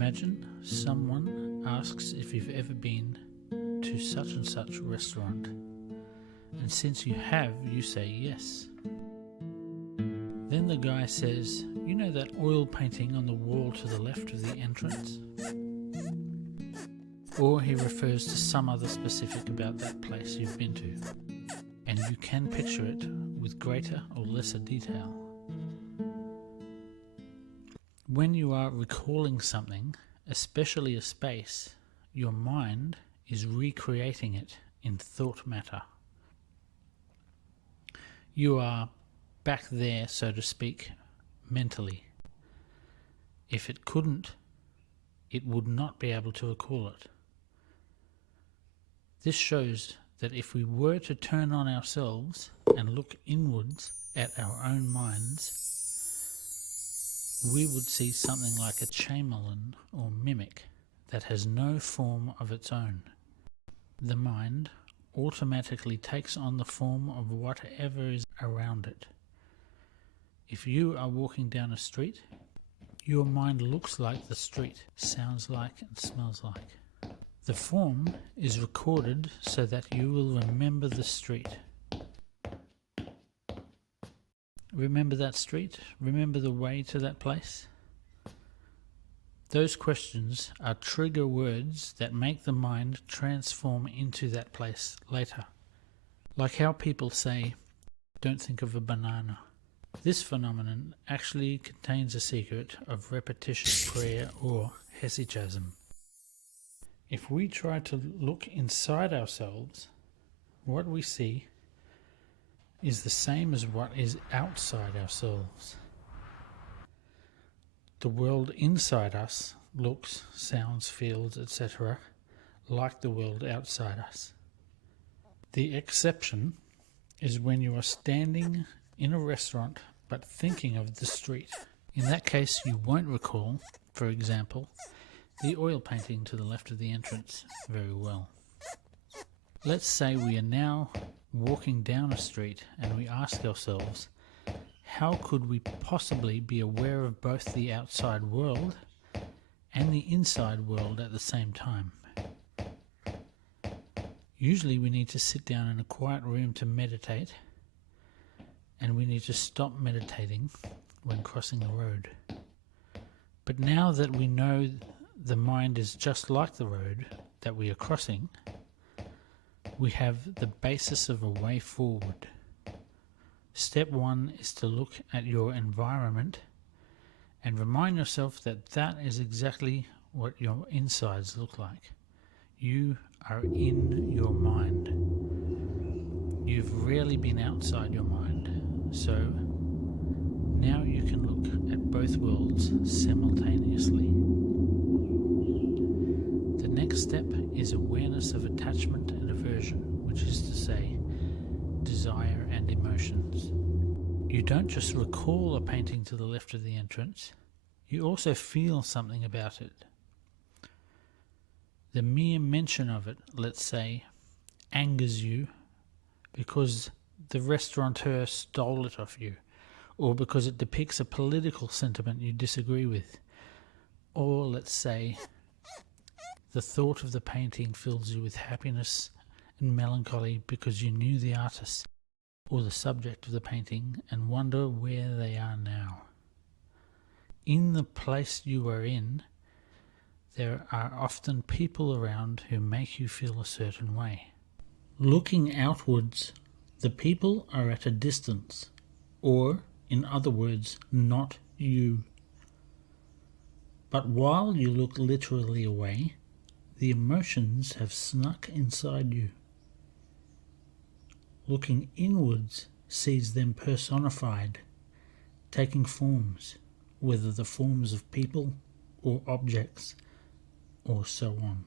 Imagine someone asks if you've ever been to such and such restaurant, and since you have, you say yes. Then the guy says, "You know that oil painting on the wall to the left of the entrance?" Or he refers to some other specific about that place you've been to, and you can picture it with greater or lesser detail. When you are recalling something, especially a space, your mind is recreating it in thought matter. You are back there, so to speak, mentally. If it couldn't, it would not be able to recall it. This shows that if we were to turn on ourselves and look inwards at our own minds, we would see something like a chameleon or mimic that has no form of its own. The mind automatically takes on the form of whatever is around it. If you are walking down a street, your mind looks like the street, sounds like and smells like. The form is recorded so that you will remember the street. Remember that street? Remember the way to that place? Those questions are trigger words that make the mind transform into that place later. Like how people say, "Don't think of a banana." This phenomenon actually contains a secret of repetitious prayer or hesychasm. If we try to look inside ourselves, what we see is the same as what is outside ourselves. The world inside us looks, sounds, feels, etc. like the world outside us. The exception is when you are standing in a restaurant but thinking of the street. In that case, you won't recall, for example, the oil painting to the left of the entrance very well. Let's say we are now walking down a street and we ask ourselves, how could we possibly be aware of both the outside world and the inside world at the same time? Usually we need to sit down in a quiet room to meditate, and we need to stop meditating when crossing the road. But now that we know the mind is just like the road that we are crossing, we have the basis of a way forward. Step one is to look at your environment and remind yourself that that is exactly what your insides look like. You are in your mind. You've rarely been outside your mind, so now you can look at both worlds simultaneously. The next step is awareness of attachment and aversion, which is to say, desire and emotions. You don't just recall a painting to the left of the entrance, you also feel something about it. The mere mention of it, let's say, angers you because the restaurateur stole it off you, or because it depicts a political sentiment you disagree with, or let's say the thought of the painting fills you with happiness and melancholy because you knew the artist or the subject of the painting and wonder where they are now. In the place you are in, there are often people around who make you feel a certain way. Looking outwards, the people are at a distance, or, in other words, not you. But while you look literally away, the emotions have snuck inside you. Looking inwards sees them personified, taking forms, whether the forms of people or objects, or so on.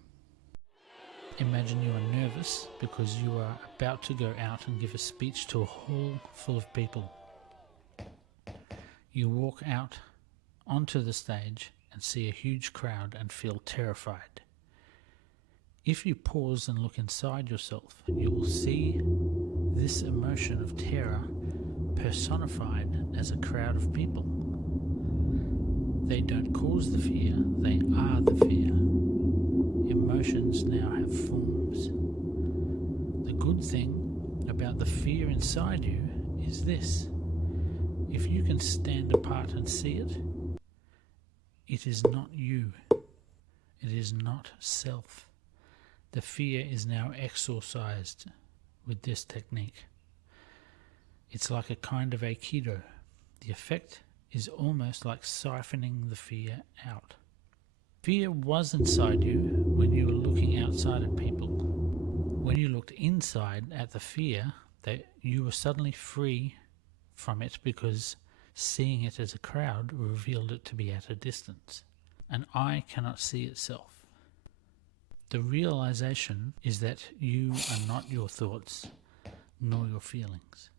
Imagine you are nervous because you are about to go out and give a speech to a hall full of people. You walk out onto the stage and see a huge crowd and feel terrified. If you pause and look inside yourself, you will see this emotion of terror personified as a crowd of people. They don't cause the fear, they are the fear. Emotions now have forms. The good thing about the fear inside you is this: if you can stand apart and see it, it is not you. It is not self. The fear is now exorcised with this technique. It's like a kind of aikido. The effect is almost like siphoning the fear out. Fear was inside you when you were looking outside at people. When you looked inside at the fear, you were suddenly free from it because seeing it as a crowd revealed it to be at a distance. An eye cannot see itself. The realization is that you are not your thoughts, nor your feelings.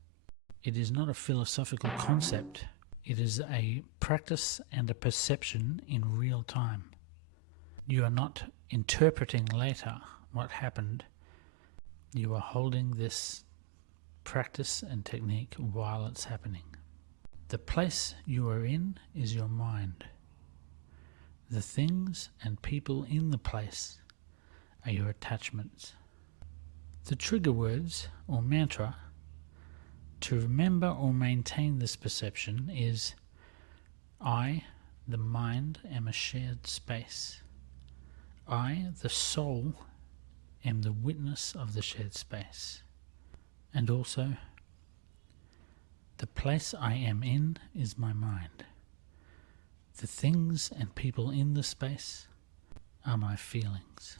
It is not a philosophical concept. It is a practice and a perception in real time. You are not interpreting later what happened. You are holding this practice and technique while it's happening. The place you are in is your mind. The things and people in the place are your attachments. The trigger words or mantra to remember or maintain this perception is: I, the mind, am a shared space. I, the soul, am the witness of the shared space. And also, the place I am in is my mind. The things and people in the space are my feelings.